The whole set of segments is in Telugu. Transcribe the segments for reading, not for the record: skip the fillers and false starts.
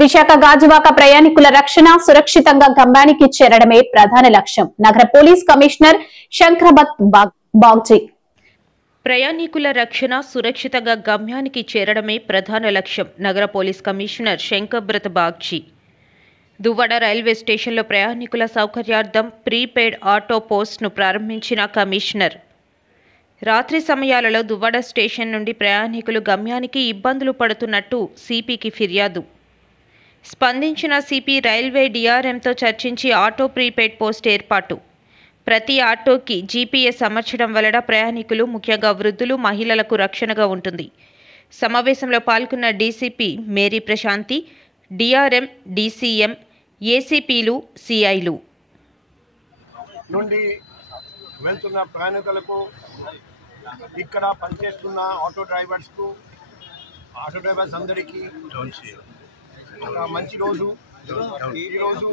విశాఖ గాజువాక ప్రయాణికుల రక్షణ సురక్షితంగా గమ్యానికి చేరడమే ప్రధాన లక్ష్యం. నగర పోలీస్ కమిషనర్ శంకరబత్ బాగ్జీ. ప్రయాణికుల రక్షణ సురక్షితంగా గమ్యానికి చేరడమే ప్రధాన లక్ష్యం. నగర police commissioner Shankhabrata Bagchi Duvvada railway స్టేషన్లో ప్రయాణికుల సౌకర్యార్థం ప్రీపెయిడ్ ఆటో పోస్ట్ను ప్రారంభించిన కమిషనర్ రాత్రి సమయాలలో దువ్వాడ స్టేషన్ నుండి ప్రయాణికులు గమ్యానికి ఇబ్బందులు పడుతున్నట్టు సిపికి ఫిర్యాదు. స్పందించిన సిపి రైల్వే డిఆర్ఎంతో చర్చించి ఆటో ప్రీపెయిడ్ పోస్ట్ ఏర్పాటు. ప్రతి ఆటోకి జీపీఎస్ అమర్చడం వలన ప్రయాణికులు ముఖ్యంగా వృద్ధులు మహిళలకు రక్షణగా ఉంటుంది. సమావేశంలో పాల్గొన్న DCP Mary Prashanthi, DRM, DCM, ఏసీపీలు, సిఐలు నుండి వెళ్తున్న ప్రయాణికులకు, ఇక్కడ పనిచేస్తున్న ఆటో డ్రైవర్స్ అందరికీ ఒక మంచి రోజు. ఈరోజు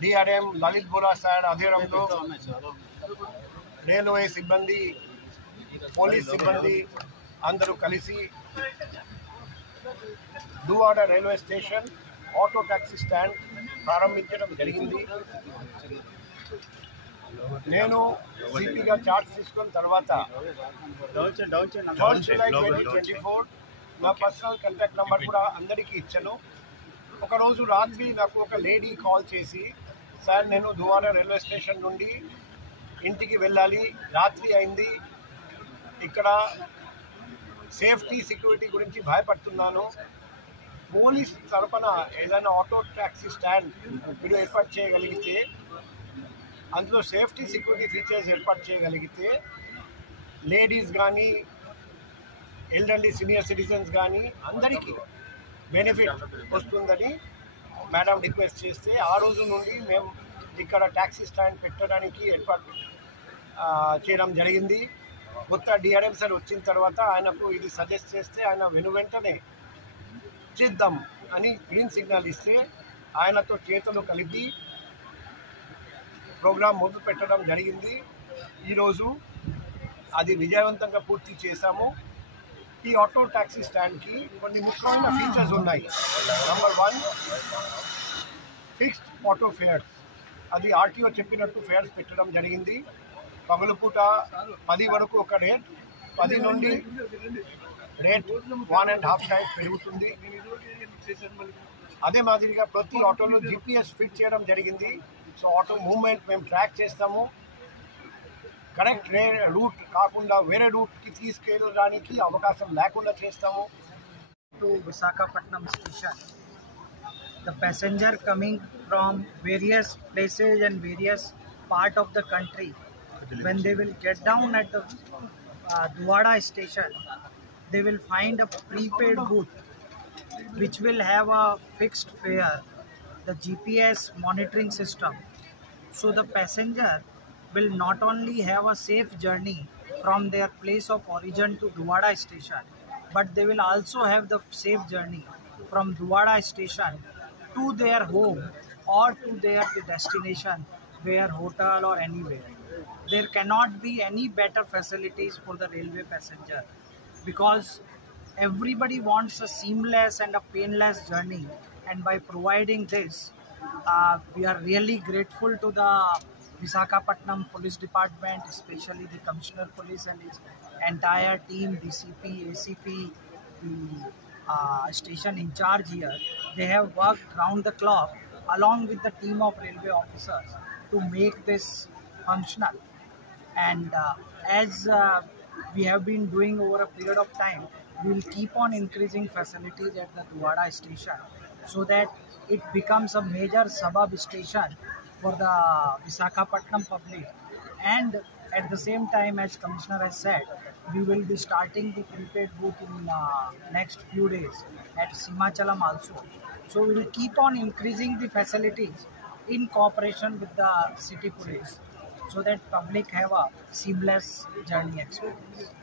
డిఆర్ఎం లలిత్ బోరా సార్ ఆధ్వర్యంలో రైల్వే సిబ్బంది, పోలీస్ సిబ్బంది అందరూ కలిసి Duvvada railway station auto taxi stand ప్రారంభించడం జరిగింది. నేను సిపిగా చార్జ్ తీసుకున్న తర్వాత 1 జూలై 2024 నా పర్సనల్ కాంటాక్ట్ నెంబర్ కూడా అందరికీ ఇచ్చాను. ఒకరోజు రాత్రి నాకు ఒక లేడీ కాల్ చేసి, సార్ నేను దువ్వాడ రైల్వే స్టేషన్ నుండి ఇంటికి వెళ్ళాలి, రాత్రి అయింది, ఇక్కడ సేఫ్టీ సెక్యూరిటీ గురించి భయపడుతున్నాను, పోలీస్ తరపున ఏదైనా ఆటో టాక్సీ స్టాండ్ మీరు ఏర్పాటు చేయగలిగితే, అందులో సేఫ్టీ సెక్యూరిటీ ఫీచర్స్ ఏర్పాటు చేయగలిగితే లేడీస్ కానీ ఎల్డర్లీ సీనియర్ సిటిజన్స్ కానీ అందరికీ బెనిఫిట్ వస్తుందని మేడం రిక్వెస్ట్ చేస్తే, ఆ రోజు నుండి మేము ఇక్కడ ట్యాక్సీ స్టాండ్ పెట్టడానికి ఏర్పాటు చేయడం జరిగింది. కొత్త డిఆర్ఎం సార్ వచ్చిన తర్వాత ఆయనకు ఇది సజెస్ట్ చేస్తే ఆయన వెంటనే చేద్దాం అని గ్రీన్ సిగ్నల్ ఇస్తే ఆయనతో చేతులు కలిపి ప్రోగ్రాం మొదలు పెట్టడం జరిగింది. ఈరోజు అది విజయవంతంగా పూర్తి చేశాము. ఈ ఆటో టాక్సీ స్టాండ్కి కొన్ని ముఖ్యమైన ఫీచర్స్ ఉన్నాయి. Number 1, fixed auto fares. అది ఆర్టీఓ చెప్పినట్టు ఫేర్స్ పెట్టడం జరిగింది. పగలుపూట 10 వరకు ఒక రేట్, 10 నుండి రేట్ 1.5 టైమ్స్ పెరుగుతుంది. అదే మాదిరిగా ప్రతి ఆటోలో జీపీఎస్ ఫిట్ చేయడం జరిగింది. సో ఆటో మూవ్మెంట్ మేము ట్రాక్ చేస్తాము. కరెక్ట్ రూట్ కాకుండా వేరే రూట్కి తీసుకెళ్ళడానికి అవకాశం లేకుండా చేస్తాము. To Visakhapatnam station, the passenger coming from various places and various part of the country, when they will get down at the Duvada station, they will find a prepaid booth which will have a fixed fare, the GPS monitoring system. So the passenger will not only have a safe journey from their place of origin to Duvada station, but they will also have the safe journey from Duvada station to their home or to their destination, where hotel or anywhere. There cannot be any better facilities for the railway passenger, because everybody wants a seamless and a painless journey, and by providing this, we are really grateful to the Visakhapatnam Police Department, especially the Commissioner Police and his entire team, DCP, ACP, the station in charge here. They have worked round the clock along with the team of railway officers to make this functional. And as we have been doing over a period of time, we will keep on increasing facilities at the Duvada station so that it becomes a major suburb station for the Visakhapatnam public. And at the same time, as Commissioner has said, we will be starting the prepaid booth in next few days at Simachalam also. So we will keep on increasing the facilities in cooperation with the city police so that public have a seamless journey experience.